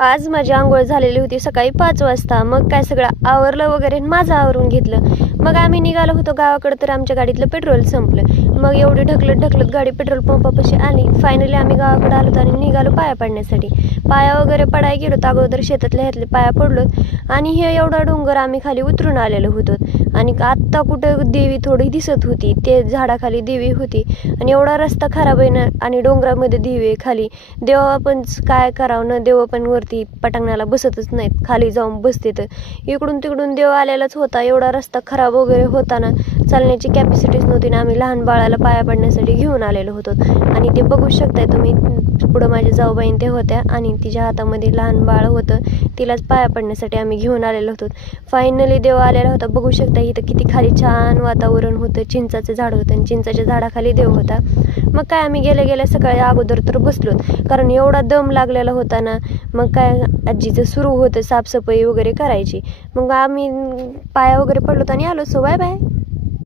आज माझी अंघोळ झालेली होती सकाळी 5 वाजता. मग काय सगळं आवरलं वगैरे माझं आवरून घेतलं. मग आम्ही निघालो होतो गावाकडे, तर आमच्या गाडीतलं पेट्रोल संपलं. मग एवढी ढकलत गाडी पेट्रोल पंपापाशी आली. फायनली आम्ही गावाकडे आलो आणि निघालो पाया पडण्यासाठी. पाया वगैरे पडायला गेलो, अगोदर शेतातल्या ह्यातले पाया पडलो आणि हे एवढा डोंगर आम्ही खाली उतरून आलेलो होतो. आणि आत्ता कुठं देवी थोडी दिसत होती, ते झाडाखाली देवी होती. आणि एवढा रस्ता खराब आहे ना, आणि डोंगरामध्ये देवी आहे खाली. देवा पण काय करावं ना, देव पण वरती पटांगणाला बसतच नाहीत, खाली जाऊन बसते. तर इकडून तिकडून देव आलेलाच होता. एवढा रस्ता खराब वगैरे होता ना, चालण्याची कॅपॅसिटीच नव्हती ना. आम्ही लहान बाळाला पाया पडण्यासाठी घेऊन आलेलो होतो. आणि ते बघू शकताय तुम्ही, पुढं माझ्या जाऊबाईन ते होत्या आणि तिच्या हातामध्ये लहान बाळ होतं. तिलाच पाया पडण्यासाठी आम्ही घेऊन आलेलो होतो. फायनली देव आलेला होता. बघू शकता इथं किती खाली छान वातावरण होतं. चिंचाचं झाड होतं आणि चिंचाच्या झाडाखाली देव होता. मग काय आम्ही गेल्या सकाळी अगोदर तर बसलो, कारण एवढा दम लागलेला होता ना. मग काय आजीचं सुरू होतं साफसफाई वगैरे करायची. मग आम्ही पाया वगैरे पडलो आणि आलो. So bye bye.